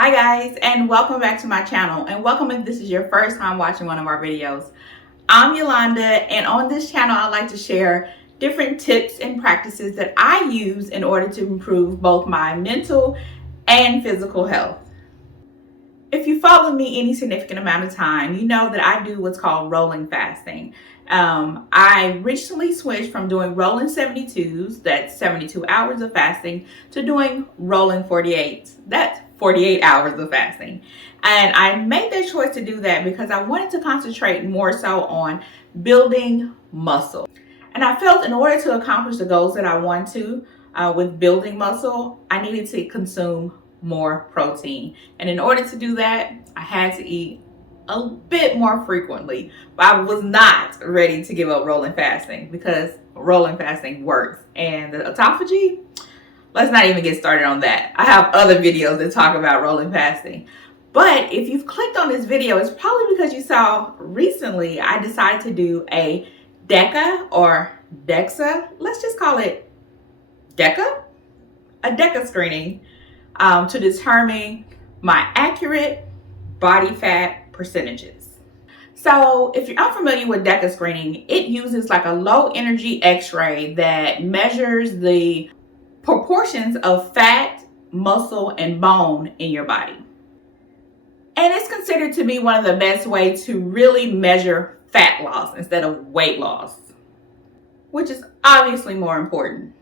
Hi guys, and welcome back to my channel, and welcome if this is your first time watching one of our videos. I'm Yolanda, and on this channel I like to share different tips and practices that I use in order to improve both my mental and physical health. If you follow me any significant amount of time, you know that I do what's called rolling fasting. I recently switched from doing rolling 72s, that's 72 hours of fasting, to doing rolling 48s, that's 48 hours of fasting. And I made that choice to do that because I wanted to concentrate more so on building muscle. And I felt in order to accomplish the goals that I want to with building muscle, I needed to consume more protein. And in order to do that, I had to eat a bit more frequently. But I was not ready to give up rolling fasting because rolling fasting works. And the autophagy, let's not even get started on that. I have other videos that talk about rolling fasting. But if you've clicked on this video, it's probably because you saw recently I decided to do a DECA or DEXA, let's just call it DECA, a DECA screening to determine my accurate body fat percentages. So if you're unfamiliar with DECA screening, it uses like a low energy x-ray that measures the proportions of fat, muscle, and bone in your body. And it's considered to be one of the best ways to really measure fat loss instead of weight loss, which is obviously more important.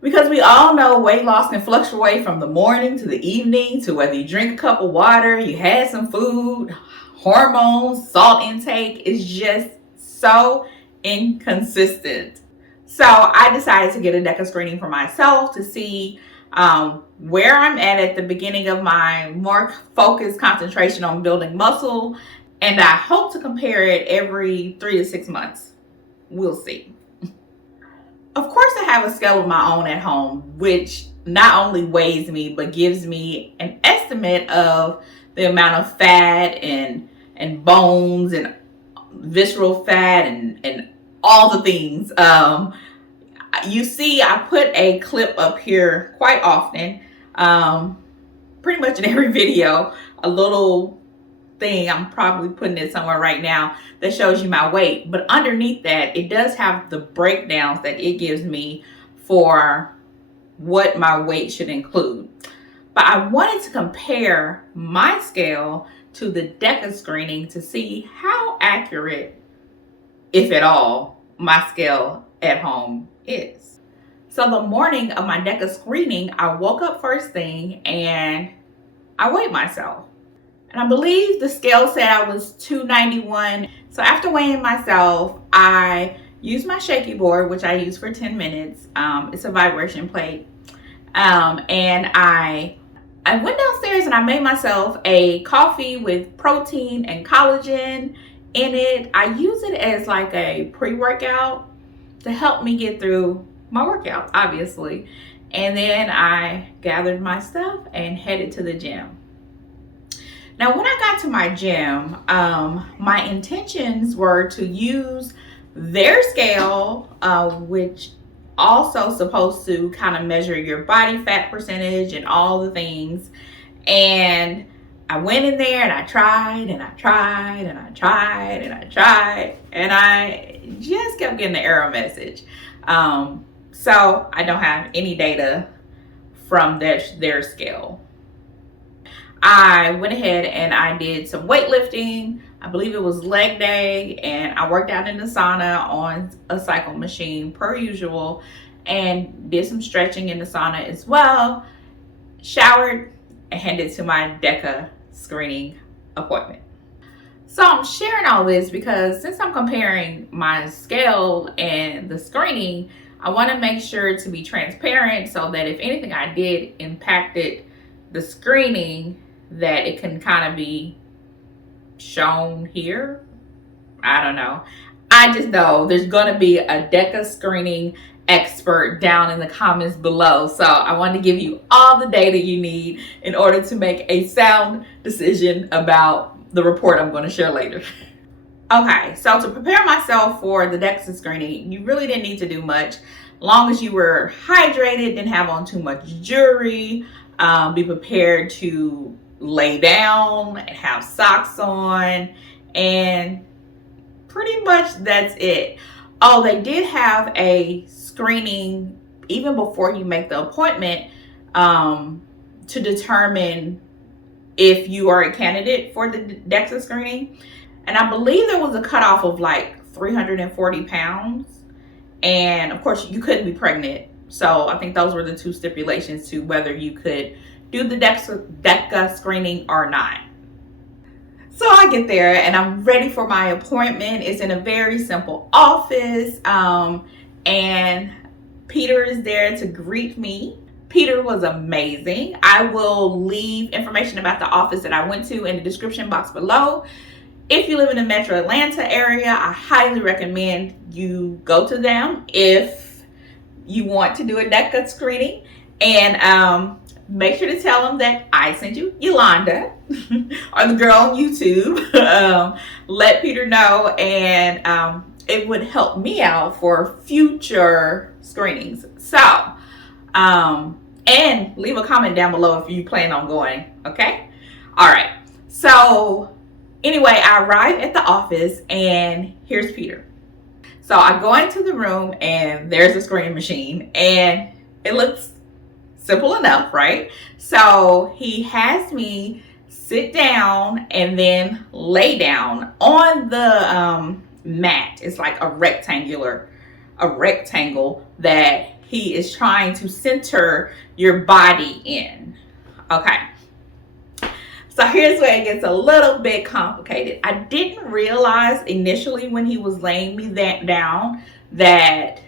Because we all know weight loss can fluctuate from the morning to the evening to whether you drink a cup of water, you had some food, hormones, salt intake is just so inconsistent. So I decided to get a DECA screening for myself to see where I'm at the beginning of my more focused concentration on building muscle. And I hope to compare it every 3 to 6 months. We'll see. Of course, I have a scale of my own at home, which not only weighs me, but gives me an estimate of the amount of fat and bones and visceral fat and all the things. You see, I put a clip up here quite often, pretty much in every video, a little thing, I'm probably putting it somewhere right now, that shows you my weight. But underneath that, it does have the breakdowns that it gives me for what my weight should include. But I wanted to compare my scale to the DECA screening to see how accurate, if at all, my scale at home is. So the morning of my DECA screening, I woke up first thing and I weighed myself. And I believe the scale said I was 291. So after weighing myself, I used my shaky board, which I use for 10 minutes. It's a vibration plate. And I went downstairs and I made myself a coffee with protein and collagen in it. I use it as like a pre-workout to help me get through my workout, obviously. And then I gathered my stuff and headed to the gym. Now, when I got to my gym, my intentions were to use their scale, which also supposed to kind of measure your body fat percentage and all the things. And I went in there and I tried and I tried and I tried and I tried, and I just kept getting the error message. So I don't have any data from their scale. I went ahead and I did some weightlifting. I believe it was leg day, and I worked out in the sauna on a cycle machine per usual, and did some stretching in the sauna as well. Showered and headed to my DECA screening appointment. So I'm sharing all this because since I'm comparing my scale and the screening, I want to make sure to be transparent so that if anything I did impacted the screening, that it can kind of be shown here. I don't know. I just know there's going to be a DECA screening expert down in the comments below. So I want to give you all the data you need in order to make a sound decision about the report I'm going to share later. Okay, so to prepare myself for the DEXA screening, you really didn't need to do much. Long as you were hydrated, didn't have on too much jewelry, be prepared to lay down and have socks on, and pretty much that's it. Oh, they did have a screening even before you make the appointment, to determine if you are a candidate for the Dexa screening. And I believe there was a cutoff of like 340 pounds. And of course, you couldn't be pregnant. So I think those were the two stipulations to whether you could do the Dexa screening or not. So I get there and I'm ready for my appointment. It's in a very simple office. And Peter is there to greet me. Peter was amazing. I will leave information about the office that I went to in the description box below. If you live in the metro Atlanta area, I highly recommend you go to them if you want to do a DECA screening. And make sure to tell them that I sent you, Yolanda, or the girl on YouTube. Let Peter know, and it would help me out for future screenings. So, and leave a comment down below if you plan on going, okay? All right. So anyway, I arrive at the office and here's Peter. So I go into the room and there's a screening machine and it looks simple enough, right? So he has me sit down and then lay down on the mat. It's like a rectangle that he is trying to center your body in. Okay. So here's where it gets a little bit complicated. I didn't realize initially when he was laying me down that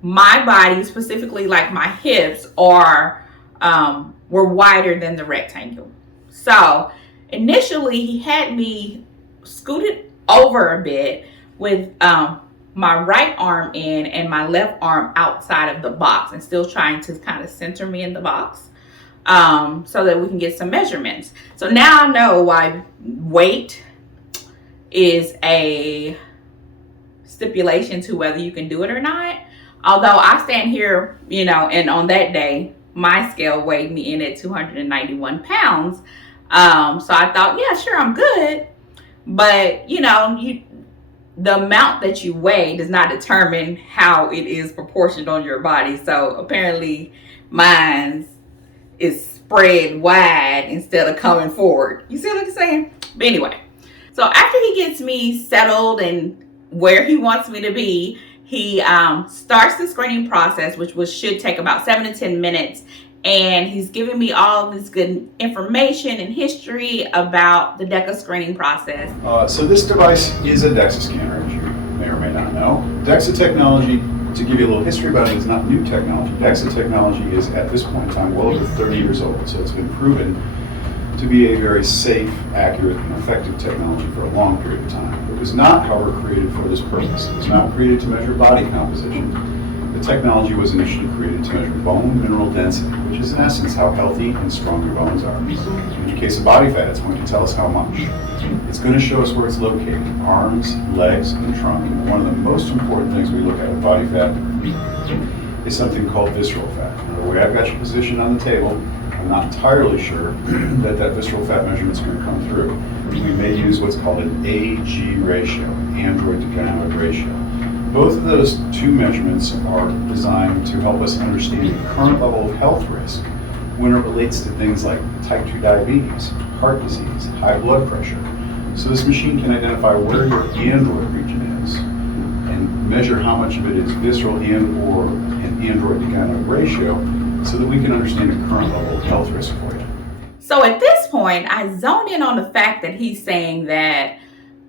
my body, specifically like my hips, were wider than the rectangle. So initially he had me scooted over a bit with my right arm in and my left arm outside of the box, and still trying to kind of center me in the box, so that we can get some measurements. So now I know why weight is a stipulation to whether you can do it or not. Although I stand here, and on that day, my scale weighed me in at 291 pounds. So I thought, yeah, sure, I'm good. But, the amount that you weigh does not determine how it is proportioned on your body. So apparently mine is spread wide instead of coming forward. You see what I'm saying? But anyway, so after he gets me settled and where he wants me to be, he starts the screening process, which should take about 7 to 10 minutes. And he's giving me all this good information and history about the DECA screening process. So this device is a Dexa scanner, as you may or may not know. Dexa technology, to give you a little history about it, is not new technology. Dexa technology is, at this point in time, well over 30 years old. So it's been proven to be a very safe, accurate, and effective technology for a long period of time. It was not, however, created for this purpose. It was not created to measure body composition. The technology was initially created to measure bone mineral density, which is in essence how healthy and strong your bones are. In the case of body fat, it's going to tell us how much. It's going to show us where it's located: arms, legs, and trunk. And one of the most important things we look at with body fat is something called visceral fat. Now, the way I've got you positioned on the table, I'm not entirely sure that visceral fat measurement is going to come through. We may use what's called an AG ratio, android to gonad ratio. Both of those two measurements are designed to help us understand the current level of health risk when it relates to things like type 2 diabetes, heart disease, high blood pressure. So this machine can identify where your android region is and measure how much of it is visceral and/or an android to gonad ratio, so that we can understand the current level of health risk for you. So at this point, I zoned in on the fact that he's saying that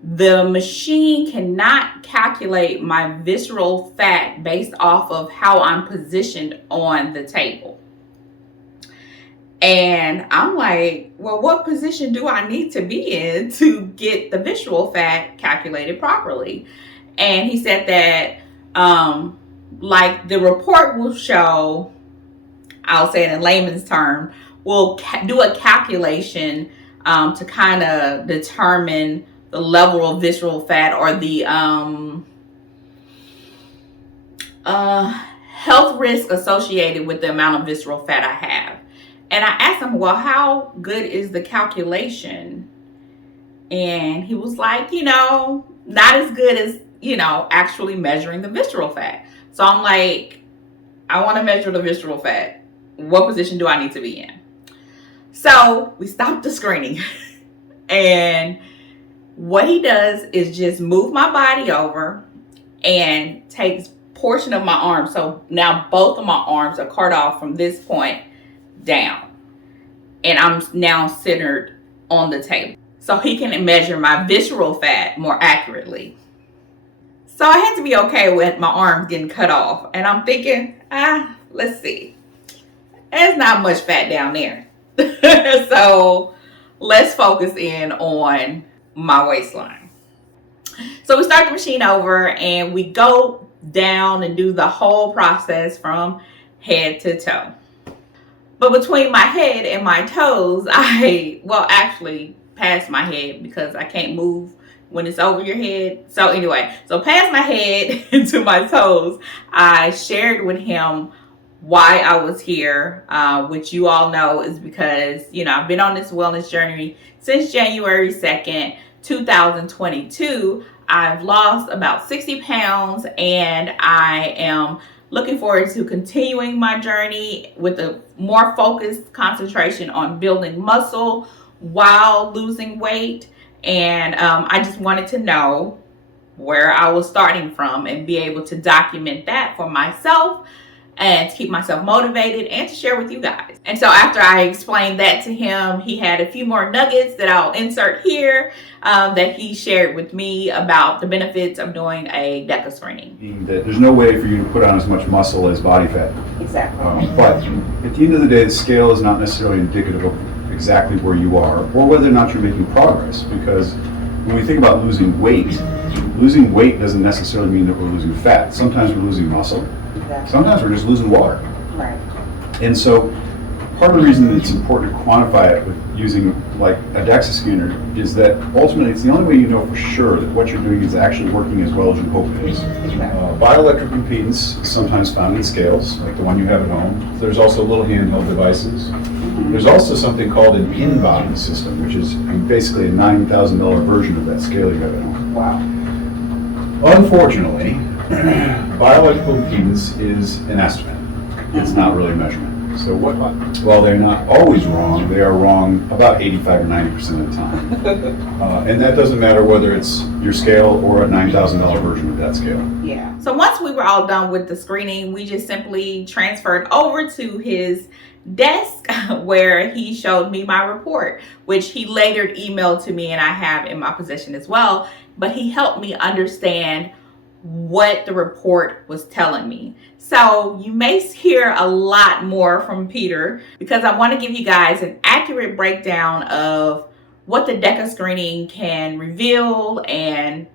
the machine cannot calculate my visceral fat based off of how I'm positioned on the table. And I'm like, well, what position do I need to be in to get the visceral fat calculated properly? And he said that, like, the report will show, I'll say it in layman's term, will do a calculation to kind of determine the level of visceral fat, or the health risk associated with the amount of visceral fat I have. And I asked him, well, how good is the calculation? And he was like, not as good as, actually measuring the visceral fat. So I'm like, I want to measure the visceral fat. What position do I need to be in? So we stopped the screening. And what he does is just move my body over and takes portion of my arm. So now both of my arms are cut off from this point down. And I'm now centered on the table. So he can measure my visceral fat more accurately. So I had to be okay with my arms getting cut off. And I'm thinking, let's see. There's not much fat down there. So let's focus in on my waistline. So we start the machine over and we go down and do the whole process from head to toe. But between my head and my toes, actually past my head, because I can't move when it's over your head. So anyway, past my head into my toes, I shared with him why I was here, which you all know is because, I've been on this wellness journey since January 2nd, 2022. I've lost about 60 pounds and I am looking forward to continuing my journey with a more focused concentration on building muscle while losing weight. And I just wanted to know where I was starting from and be able to document that for myself and to keep myself motivated and to share with you guys. And so after I explained that to him, he had a few more nuggets that I'll insert here that he shared with me about the benefits of doing a DEXA screening. There's no way for you to put on as much muscle as body fat. Exactly. But at the end of the day, the scale is not necessarily indicative of exactly where you are or whether or not you're making progress. Because when we think about losing weight doesn't necessarily mean that we're losing fat. Sometimes we're losing muscle. Exactly. Sometimes we're just losing water. Right. And so part of the reason that it's important to quantify it with using like a DEXA scanner is that ultimately it's the only way you know for sure that what you're doing is actually working as well as you hope it is. Bioelectric impedance is sometimes found in scales, like the one you have at home. There's also little handheld devices. There's also something called an in-body system, which is basically a $9,000 version of that scale you have at home. Wow. Unfortunately, bioelectrical impedance is an estimate. It's not really a measurement. So while they're not always wrong, they are wrong about 85 or 90% of the time. And that doesn't matter whether it's your scale or a $9,000 version of that scale. Yeah. So once we were all done with the screening, we just simply transferred over to his desk where he showed me my report, which he later emailed to me and I have in my possession as well. But he helped me understand what the report was telling me. So you may hear a lot more from Peter because I want to give you guys an accurate breakdown of what the DEXA screening can reveal and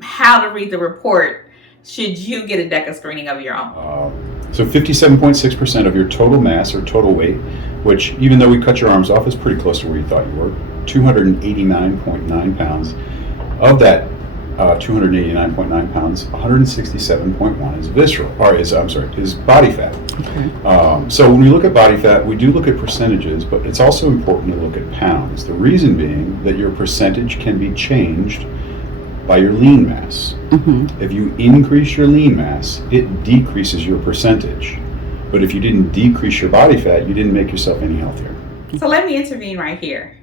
how to read the report should you get a DEXA screening of your own. So 57.6% of your total mass or total weight, which even though we cut your arms off, is pretty close to where you thought you were, 289.9 pounds. Of that 289.9 pounds, 167.1 is is body fat. Okay. So when we look at body fat, we do look at percentages, but it's also important to look at pounds. The reason being that your percentage can be changed by your lean mass. Mm-hmm. If you increase your lean mass, it decreases your percentage. But if you didn't decrease your body fat, you didn't make yourself any healthier. So let me intervene right here.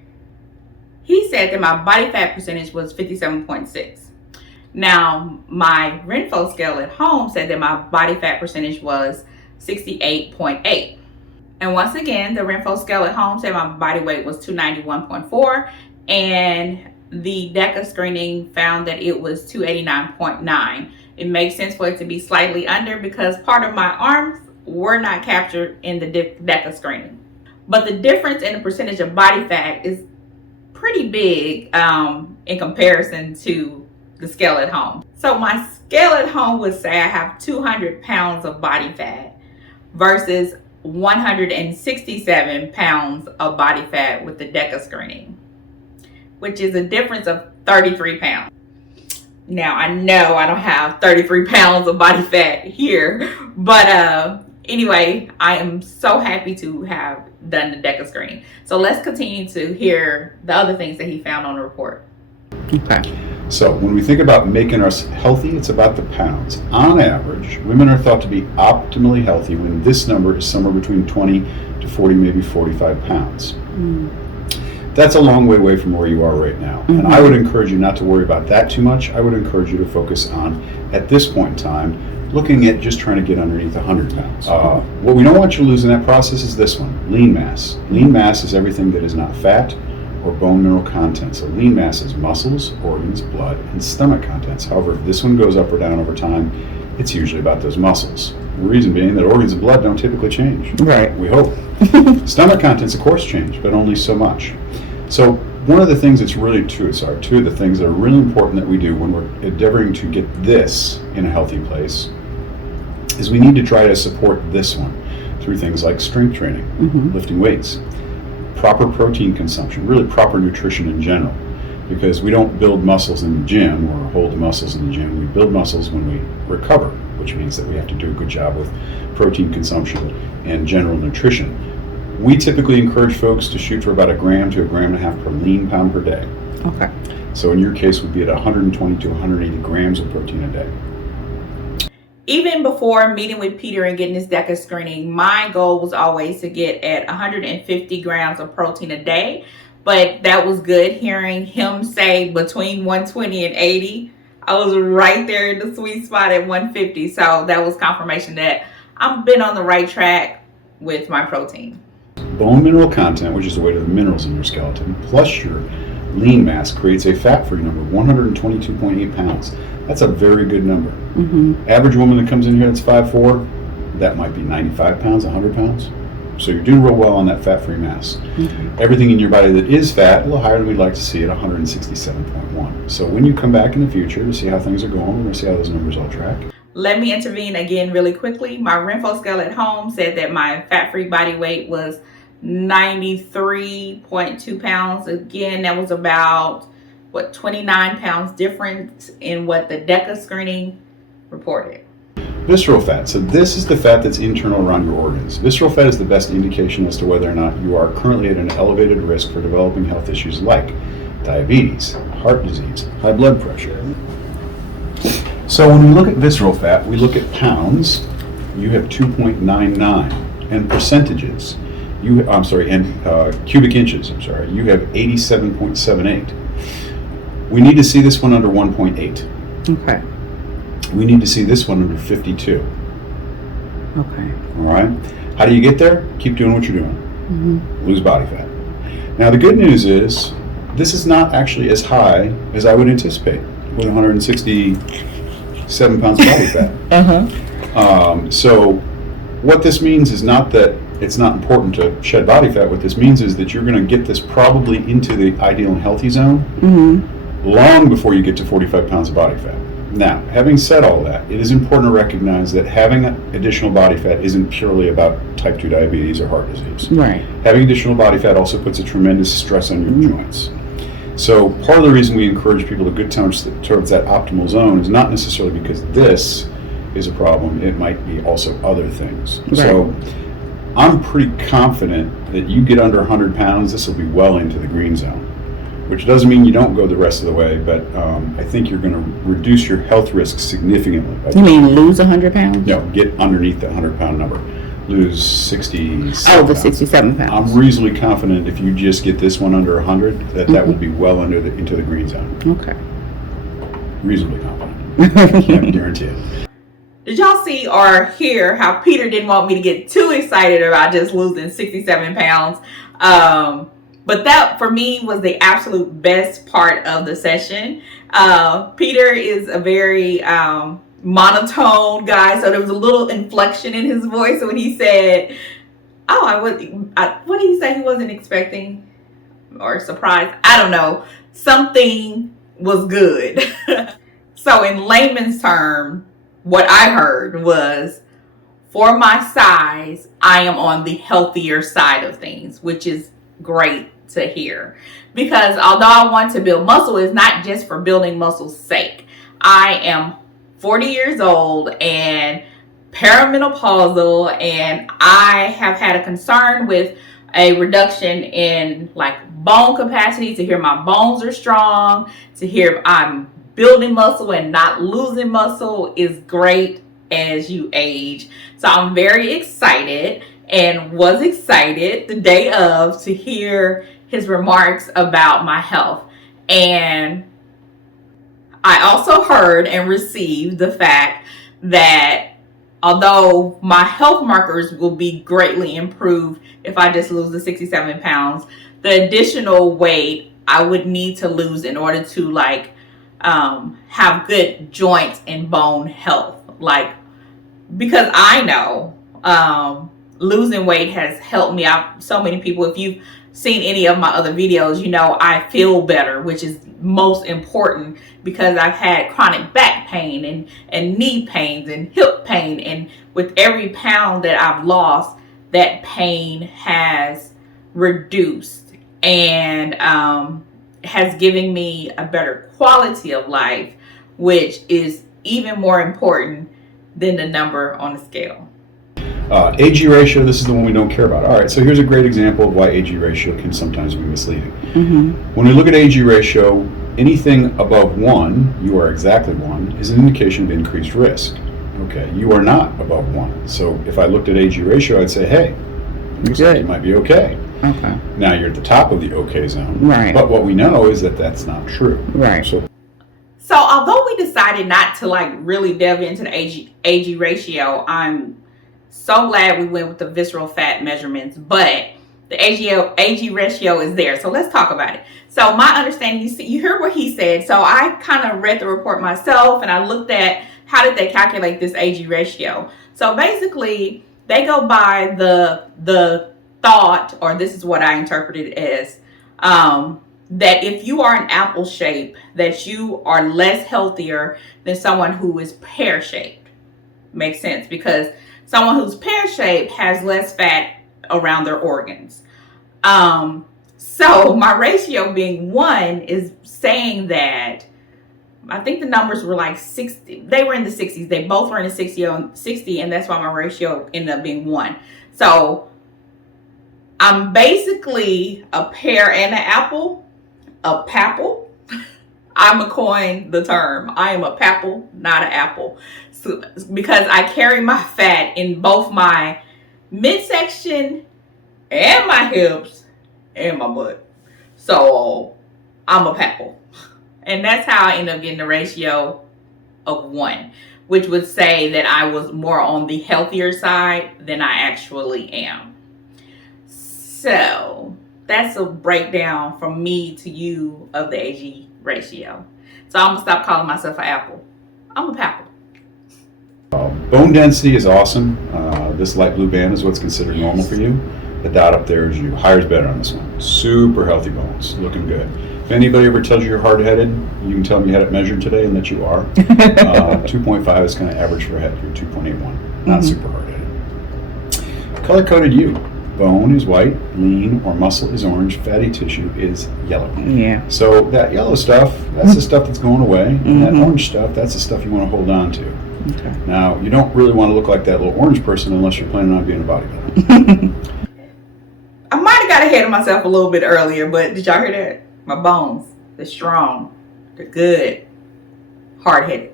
He said that my body fat percentage was 57.6. Now, my Renfo scale at home said that my body fat percentage was 68.8. And once again, the Renfo scale at home said my body weight was 291.4, and the DEXA screening found that it was 289.9. It makes sense for it to be slightly under because part of my arms were not captured in the DEXA screening. But the difference in the percentage of body fat is pretty big in comparison to the scale at home. So my scale at home would say I have 200 pounds of body fat versus 167 pounds of body fat with the DEXA screening, which is a difference of 33 pounds. Now, I know I don't have 33 pounds of body fat here, but Anyway, I am so happy to have done the DECA screen. So let's continue to hear the other things that he found on the report. Okay. So when we think about making us healthy, it's about the pounds. On average, women are thought to be optimally healthy when this number is somewhere between 20 to 40, maybe 45 pounds. That's a long way away from where you are right now. And I would encourage you not to worry about that too much. I would encourage you to focus on, at this point in time, looking at just trying to get underneath 100 pounds. What we don't want you to lose in that process is this one, lean mass. Lean mass is everything that is not fat or bone mineral content. So lean mass is muscles, organs, blood, and stomach contents. However, if this one goes up or down over time, it's usually about those muscles. The reason being that organs and blood don't typically change. Right. We hope. Stomach contents, of course, change, but only so much. So one of the things that's really two of the things that are really important that we do when we're endeavoring to get this in a healthy place is we need to try to support this one through things like strength training, lifting weights, proper protein consumption, really proper nutrition in general, because we don't build muscles in the gym or hold the muscles in the gym. We build muscles when we recover, which means that we have to do a good job with protein consumption and general nutrition. We typically encourage folks to shoot for about 1 gram to 1.5 grams per lean pound per day. Okay. So in your case would be at 120 to 180 grams of protein a day. Even before meeting with Peter and getting this DECA screening, my goal was always to get at 150 grams of protein a day. But that was good hearing him say between 120 and 80. I was right there in the sweet spot at 150. So that was confirmation that I've been on the right track with my protein. Bone mineral content, which is the weight of the minerals in your skeleton, plus your lean mass creates a fat-free number, 122.8 pounds. That's a very good number. Average woman that comes in here that's 5'4", that might be 95 pounds, 100 pounds. So you're doing real well on that fat-free mass. Everything in your body that is fat, a little higher than we'd like to see at 167.1. So when you come back in the future to see how things are going, we're going to see how those numbers all track. Let me intervene again really quickly. My Renfo scale at home said that my fat-free body weight was 93.2 pounds. Again, that was about 29 pounds difference in what the DECA screening reported. Visceral fat. So this is the fat that's internal around your organs. Visceral fat is the best indication as to whether or not you are currently at an elevated risk for developing health issues like diabetes, heart disease, high blood pressure. So when we look at visceral fat, we look at pounds. You have 2.99, and percentages. Cubic inches. You have 87.78. We need to see this one under 1.8. Okay. We need to see this one under 52. Okay. All right. How do you get there? Keep doing what you're doing. Lose body fat. Now the good news is this is not actually as high as I would anticipate with 167 pounds of body fat. So what this means is not that it's not important to shed body fat. What this means is that you're going to get this probably into the ideal and healthy zone long before you get to 45 pounds of body fat. Now, having said all that, it is important to recognize that having additional body fat isn't purely about type 2 diabetes or heart disease. Right. Having additional body fat also puts a tremendous stress on your joints. So part of the reason we encourage people to get towards that optimal zone is not necessarily because this is a problem. It might be also other things. Right. So I'm pretty confident that you get under 100 pounds, this will be well into the green zone, which doesn't mean you don't go the rest of the way, but I think you're going to reduce your health risks significantly. You mean lose 100 pounds? No, get underneath the 100-pound number. Lose 67 Oh, the 67 pounds. I'm reasonably confident if you just get this one under 100, that will be well into the green zone. Okay. Reasonably confident. Can't guarantee it. Did y'all see or hear how Peter didn't want me to get too excited about just losing 67 pounds? But that, for me, was the absolute best part of the session. Peter is a very monotone guy, so there was a little inflection in his voice when he said, what did he say he wasn't expecting or surprised? I don't know. Something was good. So in layman's term, what I heard was, for my size, I am on the healthier side of things, which is great to hear. Because although I want to build muscle, it's not just for building muscle's sake. I am 40 years old and perimenopausal, and I have had a concern with a reduction in like bone capacity, to hear my bones are strong, to hear I'm building muscle and not losing muscle is great as you age. So I'm very excited, and was excited the day of to hear his remarks about my health. And I also heard and received the fact that although my health markers will be greatly improved if I just lose the 67 pounds, the additional weight I would need to lose in order to have good joints and bone health. Like, because I know losing weight has helped me out. So many people, if you've seen any of my other videos, you know I feel better, which is most important, because I've had chronic back pain and knee pains and hip pain, and with every pound that I've lost, that pain has reduced and has given me a better quality of life, which is even more important than the number on the scale. AG ratio, this is the one we don't care about. All right, so here's a great example of why AG ratio can sometimes be misleading. When we look at AG ratio, anything above 1, you are exactly 1, is an indication of increased risk. Okay, you are not above 1. So if I looked at AG ratio, I'd say, hey, looks like you might be okay. Okay. Now you're at the top of the okay zone. Right. But what we know is that that's not true. Right. So although we decided not to like really delve into the AG ratio, I'm so glad we went with the visceral fat measurements, but the AG ratio is there. So let's talk about it. So my understanding, you heard what he said. So I kind of read the report myself, and I looked at how did they calculate this AG ratio. So basically, they go by the thought, or this is what I interpreted as, that if you are an apple shape, that you are less healthier than someone who is pear shaped. Makes sense, because someone who's pear shaped has less fat around their organs. So my ratio being 1 is saying that I think the numbers were like 60. They were in the 60s. They both were in the 60, and that's why my ratio ended up being 1. So I'm basically a pear and an apple, a papple. I'm a coin the term. I am a papple, not an apple. So, because I carry my fat in both my midsection and my hips and my butt. So I'm a papple. And that's how I end up getting the ratio of 1, which would say that I was more on the healthier side than I actually am. So that's a breakdown from me to you of the AG ratio. So I'm gonna stop calling myself an apple. I'm a papple. Bone density is awesome. This light blue band is what's considered normal for you. The dot up there is you. Higher is better on this one. Super healthy bones, looking good. If anybody ever tells you you're hard-headed, you can tell them you had it measured today and that you are. 2.5 is kind of average for a head. You're 2.81. Not super hard-headed. Color-coded you. Bone is white, lean or muscle is orange, fatty tissue is yellow. Yeah. So that yellow stuff, that's the stuff that's going away. And that orange stuff, that's the stuff you want to hold on to. Okay. Now, you don't really want to look like that little orange person unless you're planning on being a bodybuilder. I might have got ahead of myself a little bit earlier, but did y'all hear that? My bones, they're strong, they're good, hard-headed.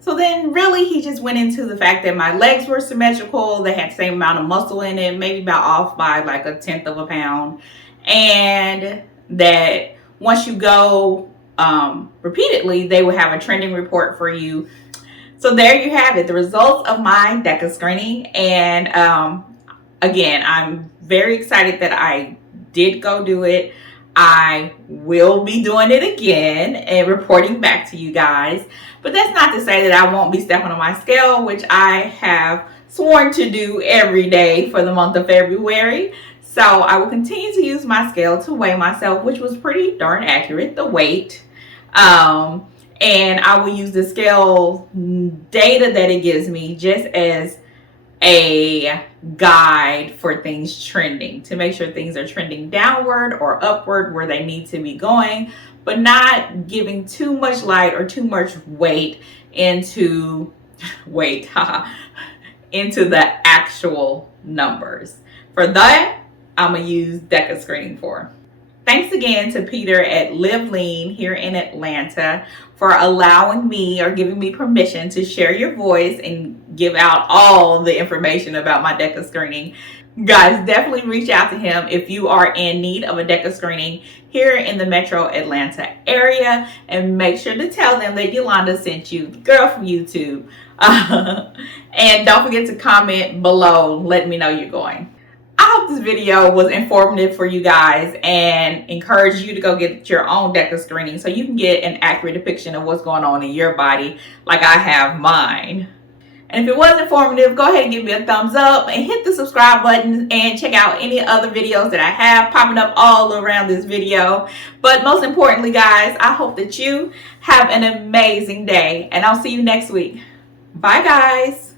So then really he just went into the fact that my legs were symmetrical. They had the same amount of muscle in it, maybe about off by like 1/10 of a pound. And that once you go repeatedly, they will have a trending report for you. So there you have it, the results of my DEXA screening. And again, I'm very excited that I did go do it. I will be doing it again and reporting back to you guys. But that's not to say that I won't be stepping on my scale, which I have sworn to do every day for the month of February. So I will continue to use my scale to weigh myself, which was pretty darn accurate, the weight. And I will use the scale data that it gives me just as a guide for things trending, to make sure things are trending downward or upward where they need to be going, but not giving too much light or too much weight into wait, into the actual numbers. For that, I'm going to use DEXA screening for. Thanks again to Peter at Live Lean here in Atlanta for allowing me or giving me permission to share your voice and give out all the information about my DEXA screening. Guys, definitely reach out to him if you are in need of a DEXA screening here in the metro Atlanta area, and make sure to tell them that Yolanda sent you, the girl from YouTube. And don't forget to comment below letting me know you're going. I hope this video was informative for you guys and encourage you to go get your own DEXA screening so you can get an accurate depiction of what's going on in your body like I have mine. And if it was informative, go ahead and give me a thumbs up and hit the subscribe button and check out any other videos that I have popping up all around this video. But most importantly, guys, I hope that you have an amazing day, and I'll see you next week. Bye, guys.